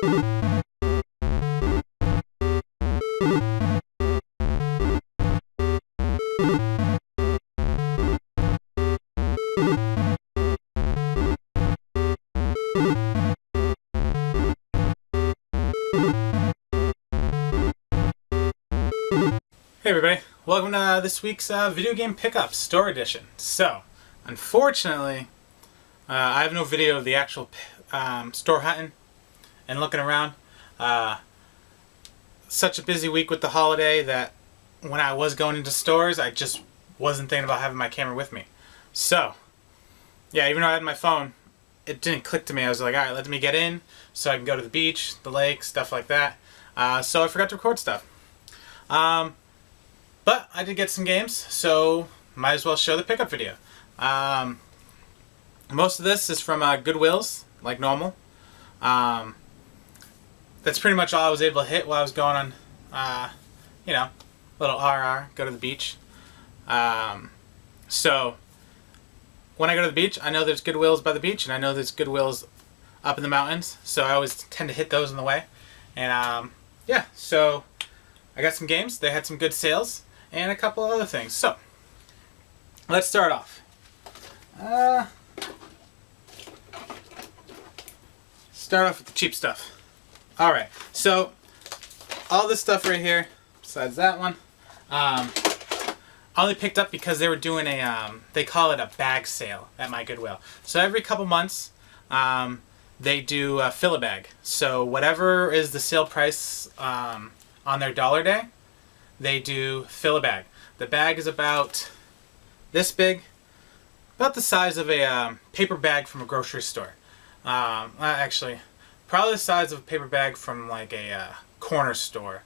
Hey everybody, welcome to this week's video game pickup store edition. So, unfortunately, I have no video of the actual store hunting and looking around. Such a busy week with the holiday that when I was going into stores, I just wasn't thinking about having my camera with me. So, yeah, even though I had my phone, it didn't click to me. I was like, alright, let me get in so I can go to the beach, the lake, stuff like that. So I forgot to record stuff. But I did get some games, so might as well show the pickup video. Most of this is from Goodwills, like normal. That's pretty much all I was able to hit while I was going on, little RR, go to the beach. So when I go to the beach, I know there's Goodwills by the beach, and I know there's Goodwills up in the mountains, so I always tend to hit those on the way. And yeah, so I got some games. They had some good sales. And a couple of other things. So, let's start off. Start off with the cheap stuff. Alright, so all this stuff right here, besides that one, I only picked up because they were doing they call it a bag sale at my Goodwill. So every couple months, they do fill a bag. So whatever is the sale price on their dollar day, they do fill a bag. The bag is about this big, about the size of a paper bag from a grocery store. Actually, probably the size of a paper bag from like a corner store.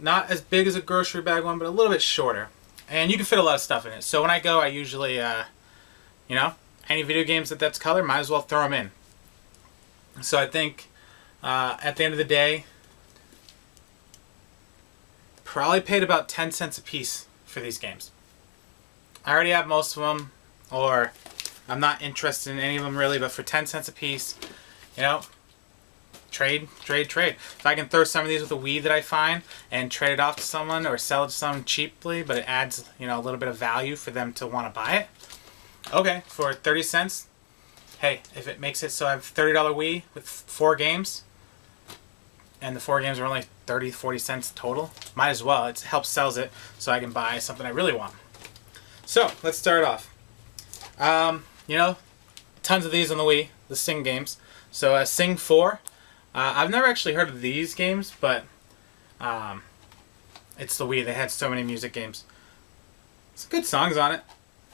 Not as big as a grocery bag one, but a little bit shorter. And you can fit a lot of stuff in it. So when I go, I usually, any video games that's color, might as well throw them in. So I think at the end of the day, probably paid about 10 cents a piece for these games. I already have most of them, or I'm not interested in any of them really, but for 10 cents a piece, trade. If I can throw some of these with a Wii that I find and trade it off to someone or sell it to someone cheaply, but it adds, a little bit of value for them to want to buy it. Okay, for 30 cents, hey, if it makes it so I have a $30 Wii with 4 games, and the 4 games are only 30, 40 cents total, might as well. It helps sells it so I can buy something I really want. So, let's start off. Tons of these on the Wii, the Sing games. So, Sing 4. I've never actually heard of these games, but it's the Wii. They had so many music games. Some good songs on it.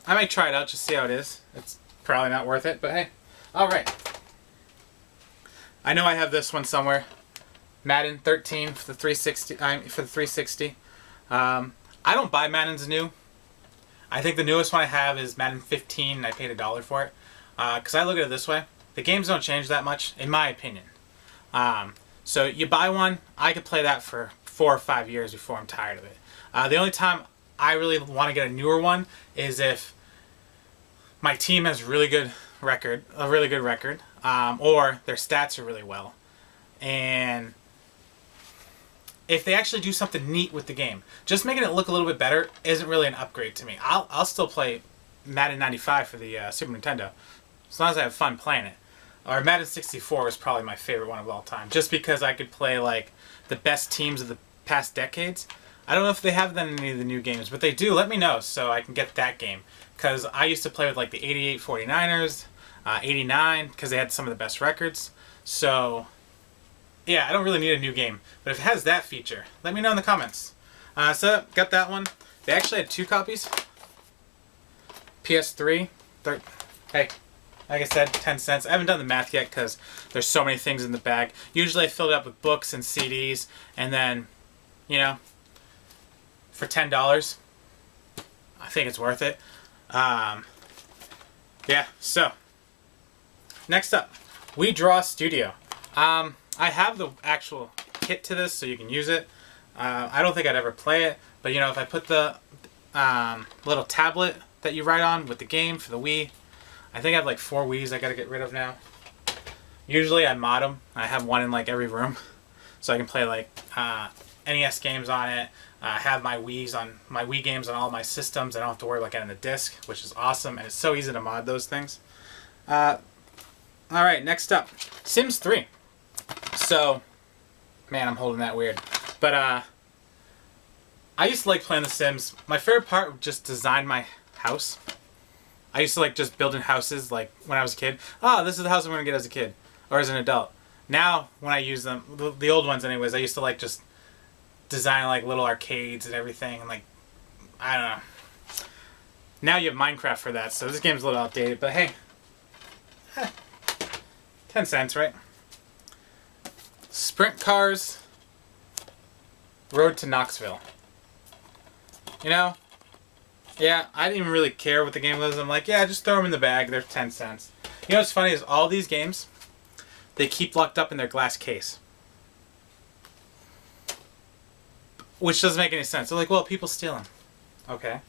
I might try it out, just see how it is. It's probably not worth it, but hey. Alright. I know I have this one somewhere. Madden 13 for the 360. I don't buy Maddens new. I think the newest one I have is Madden 15, and I paid $1 for it. Because I look at it this way: the games don't change that much, in my opinion. So you buy one, I could play that for 4 or 5 years before I'm tired of it. The only time I really want to get a newer one is if my team has a really good record, or their stats are really well, and if they actually do something neat with the game. Just making it look a little bit better isn't really an upgrade to me. I'll still play Madden 95 for the Super Nintendo, as long as I have fun playing it. Or Madden 64 is probably my favorite one of all time, just because I could play like the best teams of the past decades. I don't know if they have that in any of the new games, but they do. Let me know so I can get that game. Because I used to play with like the 88 49ers, 89, because they had some of the best records. So yeah, I don't really need a new game. But if it has that feature, let me know in the comments. So, got that one. They actually had 2 copies. PS3. Hey, like I said, 10 cents. I haven't done the math yet because there's so many things in the bag. Usually I fill it up with books and CDs. And then, for $10, I think it's worth it. Yeah, so. Next up, We Draw Studio. I have the actual kit to this, so you can use it. I don't think I'd ever play it, but if I put the little tablet that you write on with the game for the Wii, I think I have like 4 Wiis I gotta get rid of now. Usually I mod them. I have one in like every room, so I can play like NES games on it. Have my Wii games on all my systems. I don't have to worry about getting the disc, which is awesome, and it's so easy to mod those things. All right, next up, Sims 3. So, man, I'm holding that weird, but I used to like playing The Sims. My favorite part was just design my house. I used to like just building houses like when I was a kid. Oh, this is the house I'm gonna get as a kid or as an adult. Now, when I use them, the old ones anyways, I used to like just design like little arcades and everything, and like, I don't know. Now you have Minecraft for that, so this game's a little outdated, but hey, 10 cents, right? Sprint Cars Road to Knoxville. You know, yeah, I didn't even really care what the game was. I'm like, yeah, just throw them in the bag. They're 10 cents. You know what's funny is all these games, they keep locked up in their glass case. Which doesn't make any sense. They're like, well, people steal them. Okay.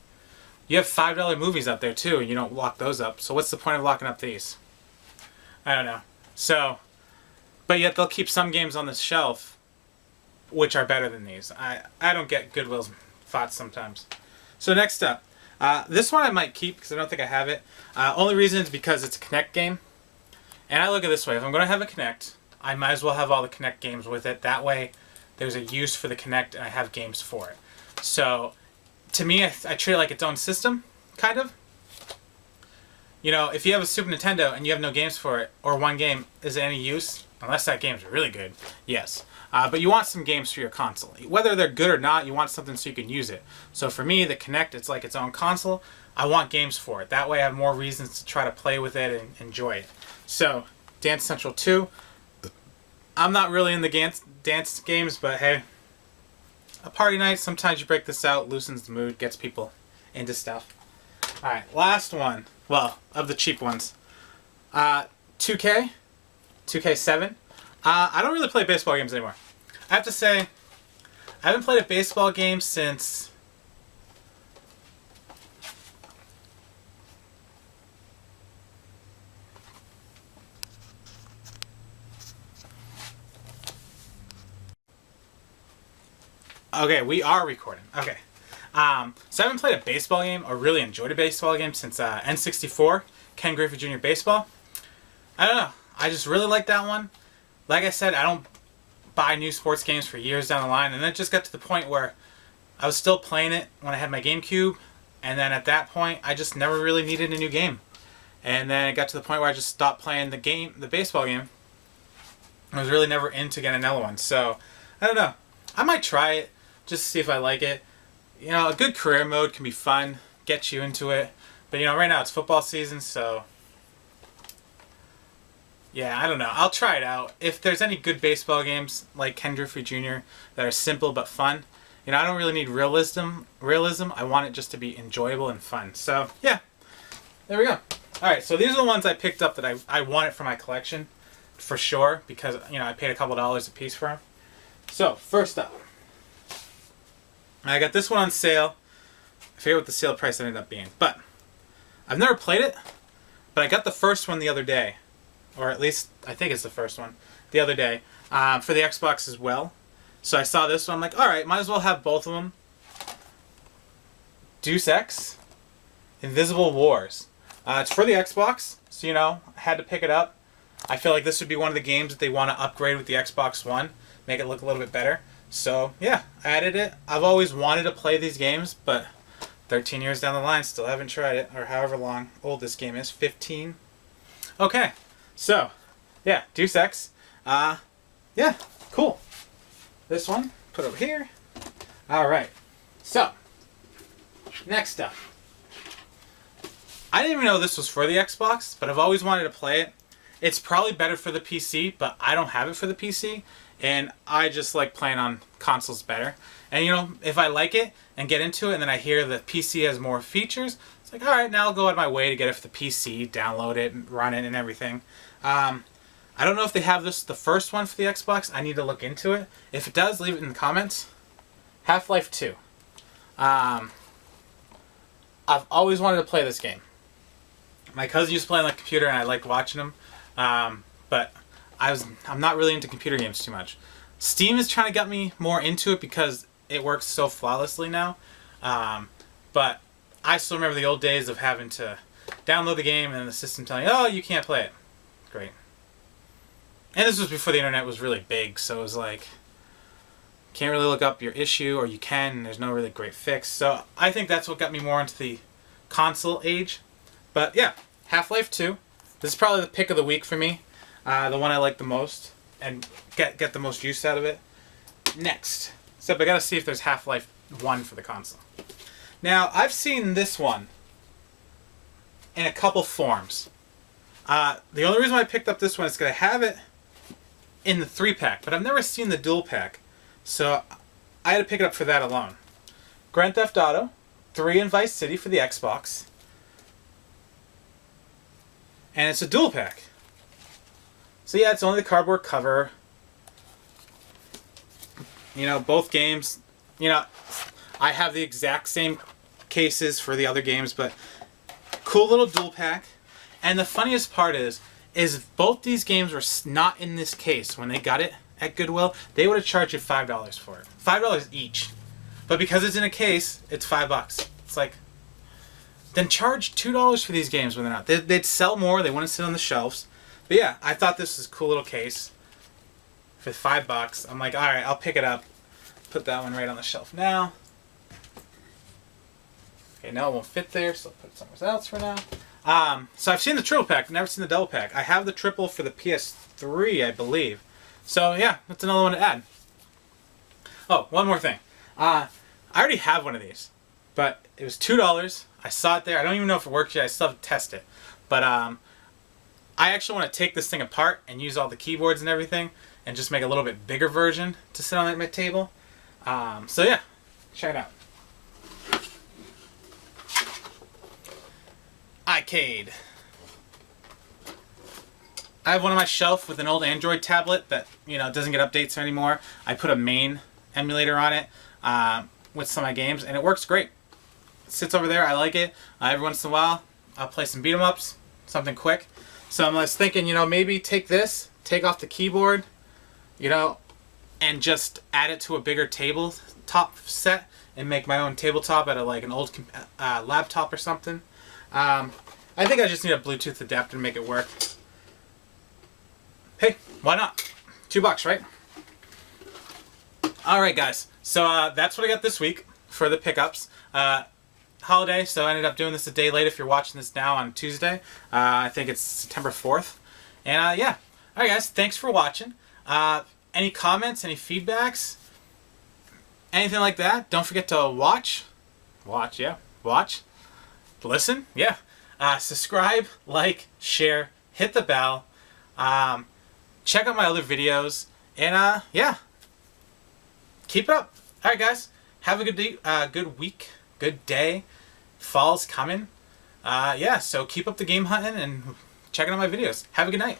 You have $5 movies out there, too, and you don't lock those up. So what's the point of locking up these? I don't know. So, but yet they'll keep some games on the shelf, which are better than these. I don't get Goodwill's thoughts sometimes. So next up, this one I might keep because I don't think I have it. Only reason is because it's a Kinect game. And I look at it this way. If I'm going to have a Kinect, I might as well have all the Kinect games with it. That way, there's a use for the Kinect and I have games for it. So, to me, I treat it like its own system, kind of. You know, if you have a Super Nintendo and you have no games for it, or one game, is it any use? Unless that game's really good, yes. But you want some games for your console. Whether they're good or not, you want something so you can use it. So for me, the Kinect, it's like its own console. I want games for it. That way I have more reasons to try to play with it and enjoy it. So, Dance Central 2. I'm not really in the dance games, but hey, a party night, sometimes you break this out, loosens the mood, gets people into stuff. Alright, last one. Well, of the cheap ones. 2K. 2K7. I don't really play baseball games anymore. I have to say, I haven't played a baseball game since... Okay, we are recording. Okay. So I haven't played a baseball game or really enjoyed a baseball game since N64, Ken Griffey Jr. Baseball. I don't know. I just really like that one. Like I said, I don't buy new sports games for years down the line, and it just got to the point where I was still playing it when I had my GameCube, and then at that point, I just never really needed a new game. And then it got to the point where I just stopped playing the baseball game. I was really never into getting another one, so I don't know. I might try it just to see if I like it. You know, a good career mode can be fun, get you into it. But, you know, right now it's football season, so... yeah, I don't know. I'll try it out. If there's any good baseball games, like Ken Griffey Jr., that are simple but fun, you know, I don't really need realism. I want it just to be enjoyable and fun. So, yeah. There we go. Alright, so these are the ones I picked up that I wanted for my collection, for sure, because, you know, I paid a couple dollars a piece for them. So, first up. I got this one on sale. I forget what the sale price ended up being. But, I've never played it, but I got the first one the other day. Or at least, I think it's the first one, the other day, for the Xbox as well. So I saw this one, I'm like, alright, might as well have both of them. Deus Ex, Invisible Wars. It's for the Xbox, so you know, I had to pick it up. I feel like this would be one of the games that they want to upgrade with the Xbox One, make it look a little bit better. So, yeah, I added it. I've always wanted to play these games, but 13 years down the line, still haven't tried it, or however long old this game is, 15. Okay. So, yeah, Deus Ex. Yeah, cool. This one, put over here. Alright. So, next up. I didn't even know this was for the Xbox, but I've always wanted to play it. It's probably better for the PC, but I don't have it for the PC, and I just like playing on consoles better. And, you know, if I like it and get into it, and then I hear the PC has more features, it's like, alright, now I'll go out of my way to get it for the PC, download it, and run it, and everything. I don't know if they have the first one for the Xbox. I need to look into it. If it does, leave it in the comments. Half-Life 2. I've always wanted to play this game. My cousin used to play on the computer, and I liked watching him. But I'm not really into computer games too much. Steam is trying to get me more into it because it works so flawlessly now. But I still remember the old days of having to download the game and the system telling you, oh, you can't play it. Great. And this was before the internet was really big, so it was like, can't really look up your issue, or you can, and there's no really great fix. So I think that's what got me more into the console age. But yeah, Half-Life 2. This is probably the pick of the week for me. The one I like the most and get the most use out of it. Next. Except I gotta see if there's Half-Life 1 for the console. Now, I've seen this one in a couple forms. The only reason why I picked up this one is because I have it in the 3-pack, but I've never seen the dual pack. So I had to pick it up for that alone. Grand Theft Auto 3 and Vice City for the Xbox. And it's a dual pack. So yeah, it's only the cardboard cover. You know, both games, you know, I have the exact same cases for the other games, but cool little dual pack. And the funniest part is both these games were not in this case when they got it at Goodwill, they would have charged you $5 for it. $5 each. But because it's in a case, it's $5. It's like, then charge $2 for these games when they're not. They'd sell more, they wouldn't sit on the shelves. But yeah, I thought this was a cool little case for $5. I'm like, alright, I'll pick it up. Put that one right on the shelf now. Okay, now it won't fit there, so I'll put it somewhere else for now. So I've seen the triple pack, never seen the double pack. I have the triple for the PS3, I believe. So yeah, that's another one to add. Oh, one more thing. I already have one of these, but it was $2. I saw it there. I don't even know if it works yet. I still have to test it. But I actually want to take this thing apart and use all the keyboards and everything and just make a little bit bigger version to sit on my table. So yeah, check it out. iCade. I have one on my shelf with an old Android tablet that, you know, doesn't get updates anymore. I put a main emulator on it with some of my games, and it works great. It sits over there. I like it. Every once in a while, I'll play some beat-em-ups, something quick. So I was thinking, you know, maybe take this, take off the keyboard, you know, and just add it to a bigger tabletop set and make my own tabletop out of like an old laptop or something. I think I just need a Bluetooth adapter to make it work. Hey, why not? $2, right? Alright guys, so that's what I got this week for the pickups. Holiday, so I ended up doing this a day late if you're watching this now on Tuesday. I think it's September 4th. And yeah. Alright guys, thanks for watching. Any comments, any feedbacks, anything like that, don't forget to watch, listen, yeah. Subscribe, like, share, hit the bell, check out my other videos, and yeah, keep it up. Alright guys, have a good day, good week, good day. Fall's coming. Yeah, so keep up the game hunting and checking out my videos. Have a good night.